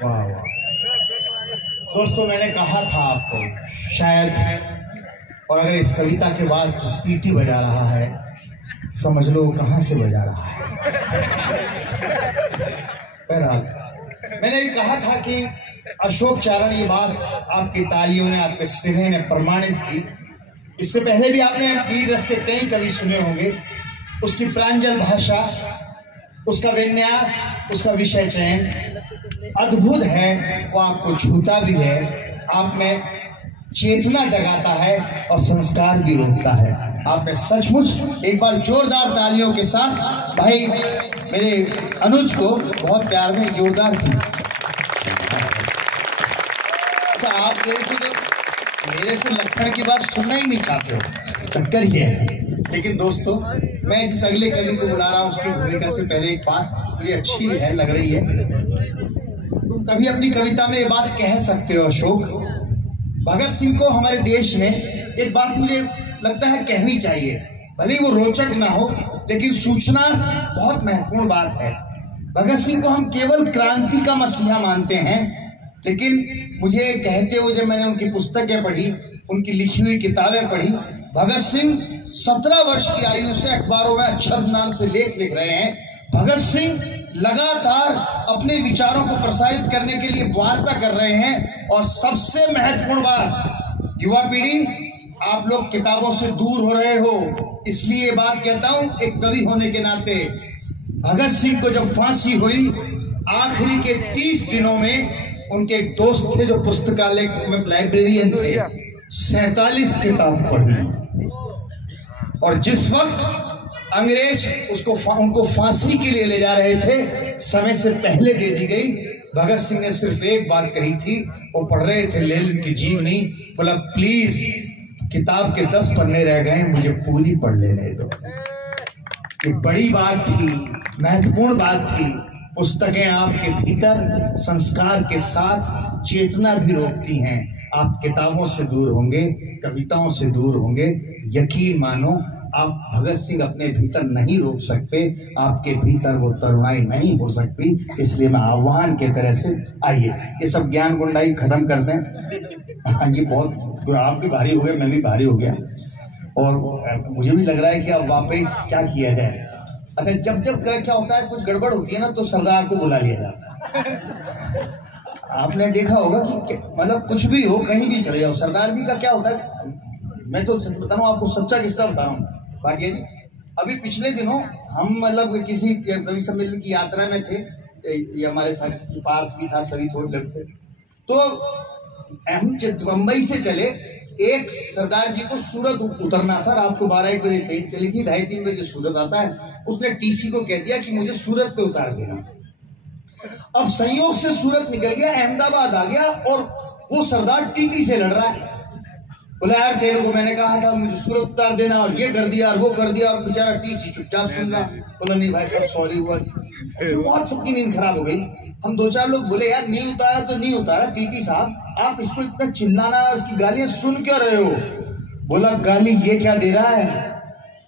वाह वाह दोस्तों, मैंने कहा था आपको शायद, और अगर इस कविता के बाद जो सीटी बजा रहा है समझ लो वो कहां से बजा रहा है। बहरहाल मैंने भी कहा था कि अशोक चारण, ये बात आपकी तालियों ने, आपके सिने ने प्रमाणित की। इससे पहले भी आपने वीर रस के कई कवि सुने होंगे। उसकी प्रांजल भाषा, उसका विन्यास, उसका विषय चयन अद्भुत है। वो आपको छूता भी है, आप में चेतना जगाता है और संस्कार भी रोकता है। आपने सचमुच एक बार जोरदार तालियों के साथ भाई मेरे अनुज को बहुत प्यार दें, जोरदार थी। अच्छा, आप मेरे से लक्षण की बात सुनना ही नहीं चाहते हो, चक्कर ये है। लेकिन दोस्तों, मैं जिस अगले कवि को बुला रहा हूँ उसकी भूमिका से पहले एक बात मुझे अच्छी है, लग रही है। तुम कभी अपनी कविता में ये बात कह सकते हो अशोक, भगत सिंह को हमारे देश में एक बात मुझे लगता है कहनी चाहिए, भले ही वो रोचक ना हो लेकिन सूचना बहुत महत्वपूर्ण बात है। भगत सिंह को हम केवल क्रांति का मसीहा मानते हैं, लेकिन मुझे कहते हुए जब मैंने उनकी पुस्तकें पढ़ी, उनकी लिखी हुई किताबें पढ़ी, भगत सिंह 17 वर्ष की आयु से अखबारों में अक्षर नाम से लेख लिख रहे हैं। भगत सिंह लगातार अपने विचारों को प्रसारित करने के लिए वार्ता कर रहे हैं। और सबसे महत्वपूर्ण बात, युवा पीढ़ी, आप लोग किताबों से दूर हो रहे हो, इसलिए बात कहता हूं एक कवि होने के नाते। भगत सिंह को जब फांसी हुई, आखिरी के 30 दिनों में उनके एक दोस्त थे जो पुस्तकालय में लाइब्रेरियन थे, 47 किताब पढ़ी। और जिस वक्त अंग्रेज उनको फांसी के लिए ले जा रहे थे, समय से पहले दे दी गई। भगत सिंह ने सिर्फ एक बात कही थी, वो पढ़ रहे थे लेनिन की जीवनी, बोला प्लीज किताब के 10 पन्ने रह गए, मुझे पूरी पढ़ लेने दो। ये बड़ी बात थी, महत्वपूर्ण बात थी। पुस्तकें आपके भीतर संस्कार के साथ चेतना भी रोकती हैं। आप किताबों से दूर होंगे, कविताओं से दूर होंगे, यकीन मानो आप भगत सिंह अपने भीतर नहीं रोक सकते, आपके भीतर वो तरुणाई नहीं हो सकती। इसलिए मैं आह्वान के तरह से आइए, ये सब ज्ञान गुंडाई खत्म कर दें। ये बहुत, आप भी भारी हो गए, मैं भी भारी हो गया, और मुझे भी लग रहा है कि अब वापस क्या किया जाए। अच्छा, जब जब क्या होता है, कुछ गड़बड़ होती है ना, तो सरदार को बुला लिया जाता है। आपने देखा होगा कि मतलब कुछ भी हो, कहीं भी चले जाओ, सरदार जी का क्या होता है। मैं तो सच बता रहा हूँ आपको, सच्चा किस्सा बता रहा हूँ भाटिया जी। अभी पिछले दिनों हम मतलब किसी कवि सम्मेलन की यात्रा में थे, ये हमारे साथ पार्थ भी था, सभी थोड़े लोग थे। तो हम बम्बई से चले, एक सरदार जी को सूरत उतरना था, रात को 12-1 बजे ट्रेन चली थी, 2:30-3 बजे सूरत आता है। उसने टीसी को कह दिया कि मुझे सूरत पे उतार देना। अब संयोग से सूरत निकल गया, अहमदाबाद आ गया, और वो सरदार टीटी से लड़ रहा है। बोला यार तेरे को मैंने कहा था मुझे सूरत उतार देना, और ये कर दिया और वो कर दिया, और बेचारा टीसी चुपचाप सुन रहा। बोला नहीं भाई साहब सॉरी हुआ। बहुत सबकी नींद खराब हो गई। हम 2-4 लोग बोले यार नहीं उतारा तो नहीं उतारा, टीटी साहब आप इसको इतना चिल्लाना और उसकी गालियां सुन क्यों रहे हो। बोला गाली ये क्या दे रहा है,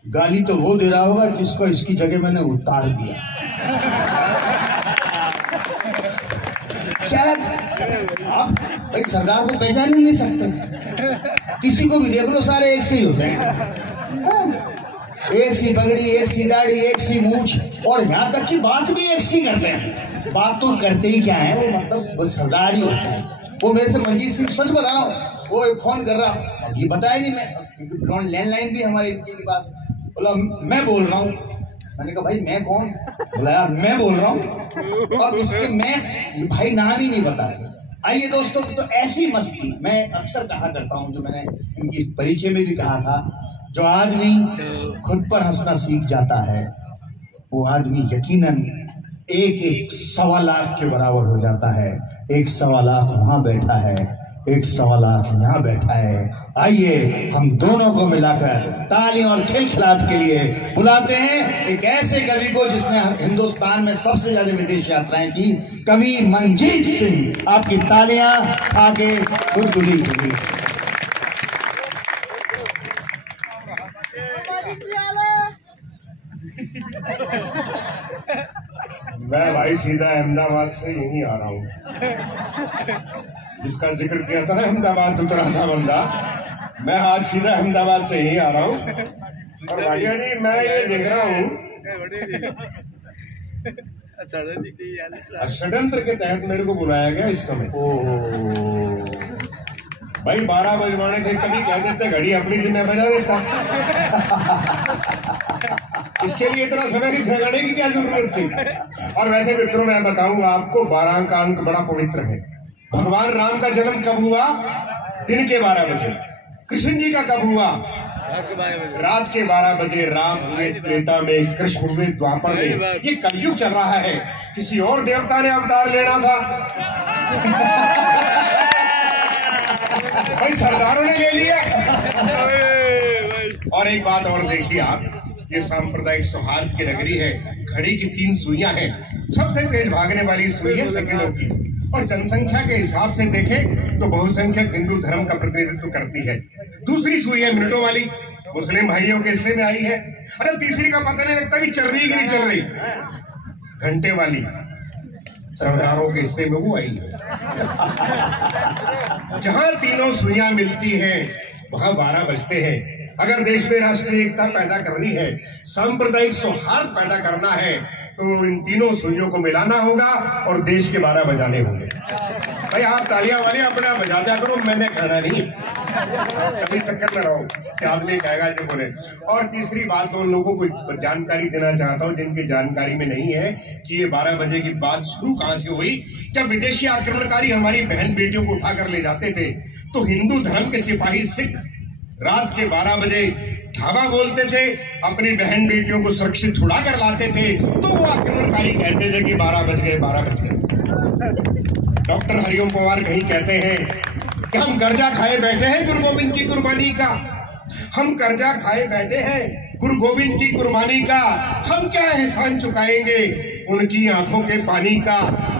गाली तो वो दे रहा होगा जिसको इसकी जगह मैंने उतार दिया। क्या आप भाई सरदार को पहचान ही नहीं सकते, किसी को भी देख लो सारे एक से ही होते हैं, एक सी पगड़ी, एक सी दाढ़ी, एक सी मूछ, और यहाँ तक कि बात भी एक सी करते हैं। बात तो करते ही क्या है, वो मतलब वो सरदार ही होता है। वो मेरे से मंजीत सिंह, सच बता रहा हूँ, वो फोन कर रहा, ये बताया नहीं मैं, लैंडलाइन भी हमारे इनके पास। बोला मैं बोल रहा हूँ। मैंने कहा भाई मैं कौन। बोला यार मैं बोल रहा हूँ। अब इसके मैं भाई नाम ही नहीं बताते। आइए दोस्तों, तो ऐसी मस्ती मैं अक्सर कहा करता हूँ, जो मैंने इनकी परिचय में भी कहा था, जो आदमी खुद पर हंसना सीख जाता है वो आदमी यकीनन एक 1.25 लाख के बराबर हो जाता है। 1.25 लाख वहां बैठा है, 1.25 लाख यहाँ बैठा है। आइए हम दोनों को मिलाकर तालियों और खिलखिलाहट के लिए बुलाते हैं एक ऐसे कवि को जिसने हिंदुस्तान में सबसे ज्यादा विदेश यात्राएं की, कवि मंजीत सिंह। आपकी तालियां आगे गुदगुदी होगी। मैं भाई सीधा अहमदाबाद से यहीं आ रहा हूँ। जिसका जिक्र किया था ना, अहमदाबाद उतरा था बंदा, मैं आज सीधा अहमदाबाद से यहीं आ रहा हूँ। और भाइया जी, मैं ये देख रहा हूँ षड्यंत्र के तहत मेरे को बुलाया गया इस समय। भाई 12 बजवाने थे, कभी कह देते घड़ी अपनी थी, मैं बजा देता। इसके लिए इतना समय की लगाने की क्या जरूरत थी? और वैसे मित्रों, मैं बताऊं आपको, 12 का अंक बड़ा पवित्र है। भगवान राम का जन्म कब हुआ? दिन के 12 बजे। कृष्ण जी का कब हुआ? रात के 12 बजे। राम हुए त्रेता में, कृष्ण हुए द्वापर में। ये कलयुग चल रहा है, किसी और देवता ने अवतार लेना था। भाई सरदारों ने ले लिया। और एक बात और देखिए आप, ये सांप्रदायिक सौहार्द की नगरी है। घड़ी की 3 सुइयां हैं। सबसे तेज भागने वाली सुई है सेकंडों की। और जनसंख्या के हिसाब से देखें तो बहुसंख्यक हिंदू धर्म का प्रतिनिधित्व करती है। दूसरी सुई है मिनटों वाली, मुस्लिम भाइयों के हिस्से में आई है। अरे तीसरी का पता नहीं लगता कि चल रही कि नहीं चल रही, घंटे वाली सरदारों के हिस्से में वो आई है। जहां तीनों सुइयां मिलती हैं वहां 12 बजते हैं। अगर देश में राष्ट्रीय एकता पैदा करनी है, सांप्रदायिक सौहार्द पैदा करना है, तो इन तीनों सुइयों को मिलाना होगा और देश के 12 बजाने होंगे। भाई आप तालियां वाले अपने आप बजा दिया करो, मैंने कहना नहीं। कभी चक्कर में रहो कि आदमी कहेगा जो बोले। और तीसरी बात, उन लोगों को जानकारी देना चाहता हूं जिनकी जानकारी में नहीं है कि ये 12 बजे की बात शुरू कहां से हुई। जब विदेशी आक्रमणकारी हमारी बहन बेटियों को उठाकर ले जाते थे, तो हिंदू धर्म के सिपाही सिख रात के 12 बजे धावा बोलते थे, अपनी बहन बेटियों को सुरक्षित छुड़ा कर लाते थे। तो वो आक्रमणकारी कहते थे कि 12 बज गए, 12 बज गए। डॉक्टर हरिओम पवार कहीं कहते हैं कि हम कर्जा खाए बैठे हैं गुरु गोविंद की कुर्बानी का। हम कर्जा खाए बैठे हैं गुरु गोविंद की कुर्बानी का। हम क्या एहसान चुकाएंगे उनकी आंखों के पानी का।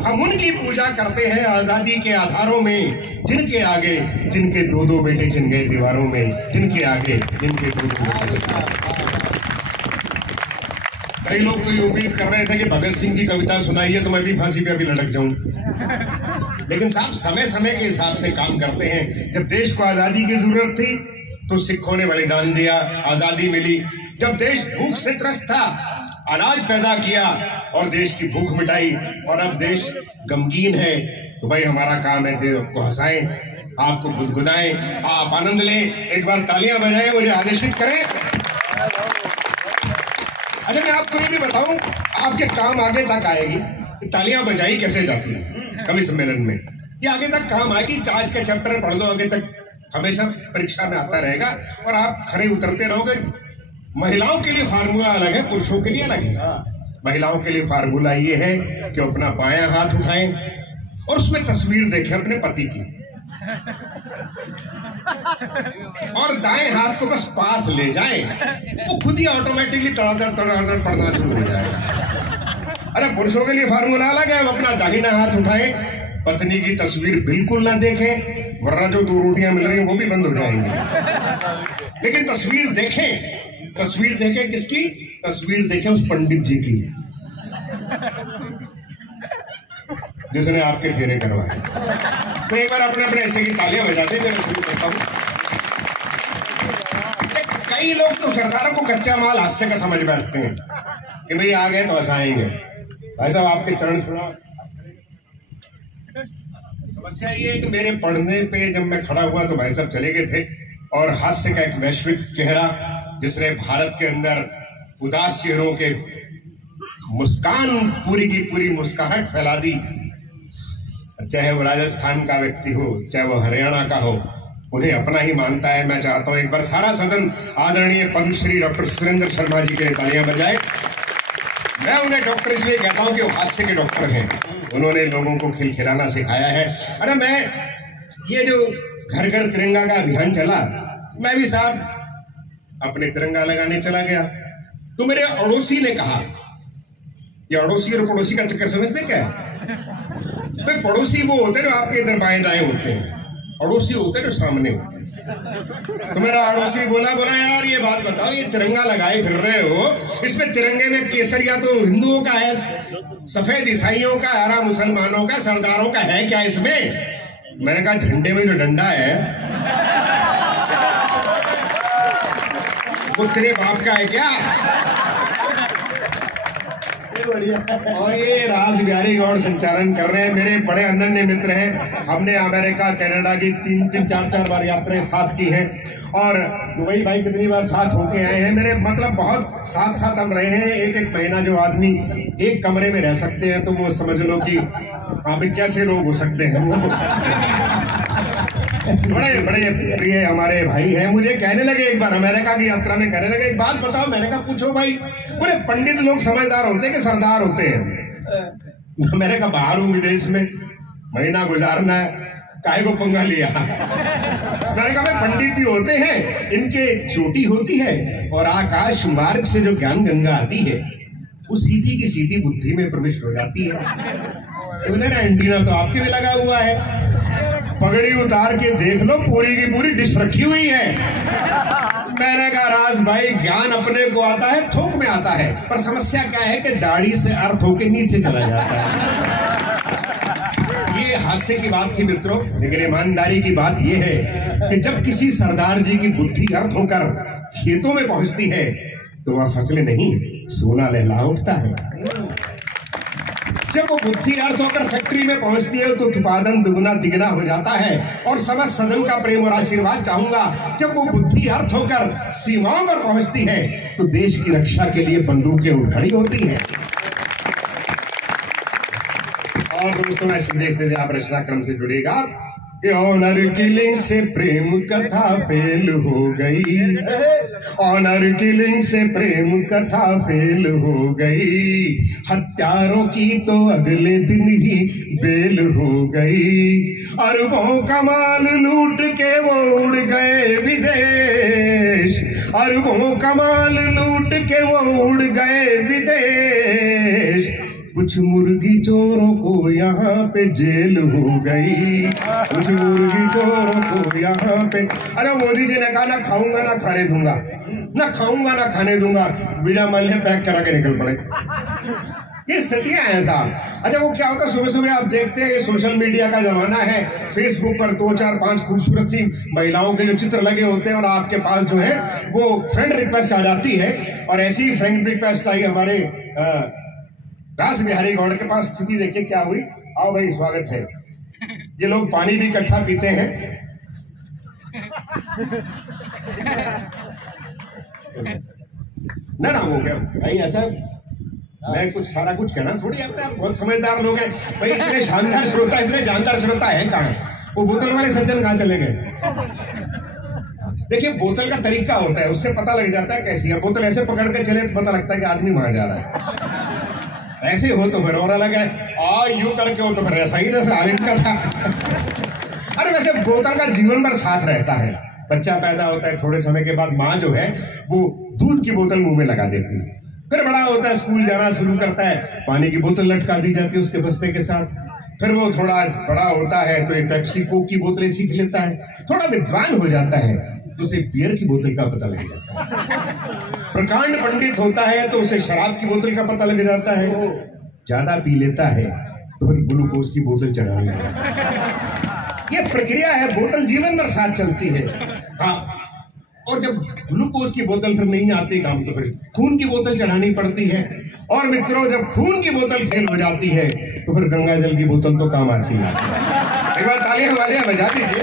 हम उनकी पूजा करते हैं आजादी के आधारों में, जिनके आगे जिनके 2-2 बेटे चिन गए दीवारों में, जिनके आगे जिनके 2-2 बेटे। कई लोग तो ये उम्मीद कर रहे थे कि भगत सिंह की कविता सुनाई है तो मैं भी फांसी पे अभी लटक जाऊं। लेकिन साहब, समय समय के हिसाब से काम करते हैं। जब देश को आजादी की जरूरत थी तो सिखों ने बलिदान दिया, आजादी मिली। जब देश भूख से त्रस्त था, अनाज पैदा किया और देश की भूख मिटाई। और अब देश गमगीन है तो भाई हमारा काम है देश आपको हंसाएं, आपको गुदगुदाएं, आप आनंद लें। एक बार तालियां बजाएं, मुझे आदेशित करें। अच्छा, मैं आपको ये भी बताऊं, आपके काम आगे तक आएगी। तालियां बजाई कैसे जाती है कवि सम्मेलन में, ये आगे तक काम आएगी। आज का चैप्टर पढ़ लो, आगे तक हमेशा परीक्षा में आता रहेगा और आप खड़े उतरते रहोगे। महिलाओं के लिए फार्मूला अलग है, पुरुषों के लिए अलग है। महिलाओं के लिए फार्मूला ये है कि अपना बायां हाथ उठाएं और उसमें तस्वीर देखें अपने पति की, और दाएं हाथ को बस पास ले जाएं, वो खुद ही ऑटोमेटिकली तड़ातड़ पड़ना शुरू हो जाएगा। अरे पुरुषों के लिए फार्मूला अलग है, वो अपना दाहिना हाथ उठाएं, पत्नी की तस्वीर बिल्कुल ना देखें, वरना जो 2 रोटियां मिल रही हैं वो भी बंद हो जाएंगी। लेकिन तस्वीर देखें, तस्वीर देखें किसकी? तस्वीर देखें उस पंडित जी की जिसने आपके फेरे करवाए। तो एक बार अपने अपने ऐसे की तालियां बजाते हैं। मैं शुरू करता हूं। कई लोग तो सरकारों को कच्चा माल हास्य का समझ बैठते हैं कि भाई आ गए तो हंसाएंगे। भाई साहब, आपके चरण छुड़ा। समस्या ये है कि मेरे पढ़ने पे जब मैं खड़ा हुआ तो भाई साहब चले गए थे, और हास्य का एक वैश्विक चेहरा जिसने भारत के अंदर उदास चेहरों के मुस्कान, पूरी की पूरी मुस्कुराहट फैला दी। चाहे वो राजस्थान का व्यक्ति हो, चाहे वो हरियाणा का हो, उन्हें अपना ही मानता है। मैं चाहता हूं एक बार सारा सदन आदरणीय पद्मश्री डॉक्टर सुरेंद्र शर्मा जी के लिए तालियां बजाए। मैं उन्हें डॉक्टर इसलिए कहता हूं कि वो हास्य के डॉक्टर हैं, उन्होंने लोगों को खिलखिलाना सिखाया है। अरे मैं ये जो घर घर तिरंगा का अभियान चला, मैं भी साहब अपने तिरंगा लगाने चला गया, तो मेरे अड़ोसी ने कहा, ये अड़ोसी और पड़ोसी का चक्कर समझते क्या है? भाई पड़ोसी वो होते हैं जो आपके इधर बाएं दाएं होते हैं, अड़ोसी होते हैं जो सामने होते हैं। तो मेरा अड़ोसी बोला यार ये बात बताओ, ये तिरंगा लगाए फिर रहे हो, इसमें तिरंगे में केसरिया तो हिंदुओं का है, सफेद ईसाइयों का, हरा मुसलमानों का, सरदारों का है क्या इसमें? मैंने कहा झंडे में जो डंडा है वो तेरे बाप का है क्या? और ये रास बिहारी गौड़ संचालन कर रहे हैं, मेरे बड़े अनन्य मित्र हैं। हमने अमेरिका कनाडा की 3-4 बार यात्राएं साथ की हैं और दुबई भाई कितनी बार साथ होके आए हैं। मेरे मतलब बहुत साथ हम रहे हैं। एक महीना जो आदमी एक कमरे में रह सकते हैं तो वो समझ लो कि आप कैसे लोग हो सकते हैं। बड़े प्रिय हमारे भाई हैं। मुझे कहने लगे एक बार अमेरिका की यात्रा में, कहने लगे एक बात बताओ। मैंने कहा पूछो भाई। बोले पंडित लोग समझदार होते हैं कि सरदार होते हैं? मैंने कहा बाहर हूं विदेश में, महीना गुजारना है, काहे को पंगा लिया? मैंने कहा भाई पंडित ही होते हैं, इनके चोटी होती है और आकाश मार्ग से जो ज्ञान गंगा आती है वो सीधी की सीधी बुद्धि में प्रविष्ट हो जाती है। तो मेरा एंटीना तो आपके भी लगा हुआ है, पगड़ी उतार के देख लो, पूरी की पूरी डिश रखी हुई है। मैंने कहा राज भाई ज्ञान अपने को आता है, थोक में आता है, पर समस्या क्या है कि दाढ़ी से अर्थ होके नीचे चला जाता है। ये हास्य की बात थी मित्रों, लेकिन ईमानदारी की बात यह है कि जब किसी सरदार जी की बुद्धि अर्थ होकर खेतों में पहुंचती है तो वह फसलें नहीं सोना लहला उठता है। जब वो बुद्धि अर्थ होकर फैक्ट्री में पहुंचती है तो उत्पादन दुगना तिगना हो जाता है। और समस्त सदन का प्रेम और आशीर्वाद चाहूंगा, जब वो बुद्धि अर्थ होकर सीमाओं पर पहुंचती है तो देश की रक्षा के लिए बंदूकें उठ खड़ी होती हैं। और दोस्तों मैं सीधे सीधे आप रचनाक्रम से जुड़ेगा। ऑनर किलिंग से प्रेम कथा फेल हो गई, ऑनर किलिंग से प्रेम कथा फेल हो गई, हत्यारों की तो अगले दिन ही बेल हो गई। अरबों का माल लूट के वो उड़ गए विदेश, अरबों का माल लूट के वो उड़ गए विदेश, कुछ मुर्गी चोरों को यहाँ पे जेल हो गई, कुछ मुर्गी चोरों को यहाँ पे। अरे मोदी जी ने कहा ना खाऊंगा ना खाने दूंगा, ना खाऊंगा ना खाने दूंगा, वीजा माल्य पैक करा के निकल पड़े। ये स्थितियां हैं साहब। अच्छा वो क्या होता है, सुबह सुबह आप देखते हैं ये सोशल मीडिया का जमाना है, फेसबुक पर 2-4-5 खूबसूरत सी महिलाओं के जो चित्र लगे होते हैं और आपके पास जो है वो फ्रेंड रिक्वेस्ट आ जाती है। और ऐसी ही फ्रेंड रिक्वेस्ट आई हमारे रास बिहारी गौड़ के पास। स्थिति देखिए क्या हुई। आओ भाई स्वागत है। ये लोग पानी भी इकट्ठा पीते हैं। ना वो क्या भाई ऐसा, मैं कुछ सारा कुछ कहना थोड़ी आता है, बहुत समझदार लोग हैं भाई। इतने शानदार श्रोता, इतने जानदार श्रोता है कहाँ? वो बोतल वाले सज्जन कहाँ चले गए? देखिए बोतल का तरीका होता है, उससे पता लग जाता है कैसी है। बोतल ऐसे पकड़ के चले तो पता लगता है कि आदमी वहां जा रहा है, ऐसे हो तो फिर और अलग है, यूं करके हो तो फिर ऐसा ही जैसे हालिद का था। अरे वैसे बोतल का जीवन भर साथ रहता है। बच्चा पैदा होता है, थोड़े समय के बाद माँ जो है वो दूध की बोतल मुंह में लगा देती है। फिर बड़ा होता है, स्कूल जाना शुरू करता है, पानी की बोतल लटका दी जाती है उसके बस्ते के साथ। फिर वो थोड़ा बड़ा होता है तो ये पेप्सी कोक की बोतलें सीख लेता है। थोड़ा विद्वान हो जाता है तो उसे बियर की बोतल का पता लग जाता है। प्रकांड पंडित होता है तो उसे शराब की बोतल का पता लग जाता है। ज्यादा पी लेता है तो फिर ग्लूकोज की बोतल चढ़ानी है। ये प्रक्रिया है, बोतल जीवन भर साथ चलती है। हाँ, और जब ग्लूकोज की बोतल फिर नहीं आती काम तो फिर खून की बोतल चढ़ानी पड़ती है। और मित्रों जब खून की बोतल फेल हो जाती है तो फिर गंगा जल की बोतल तो काम आती है। एक बार तालियां वालियां बजा दीजिए।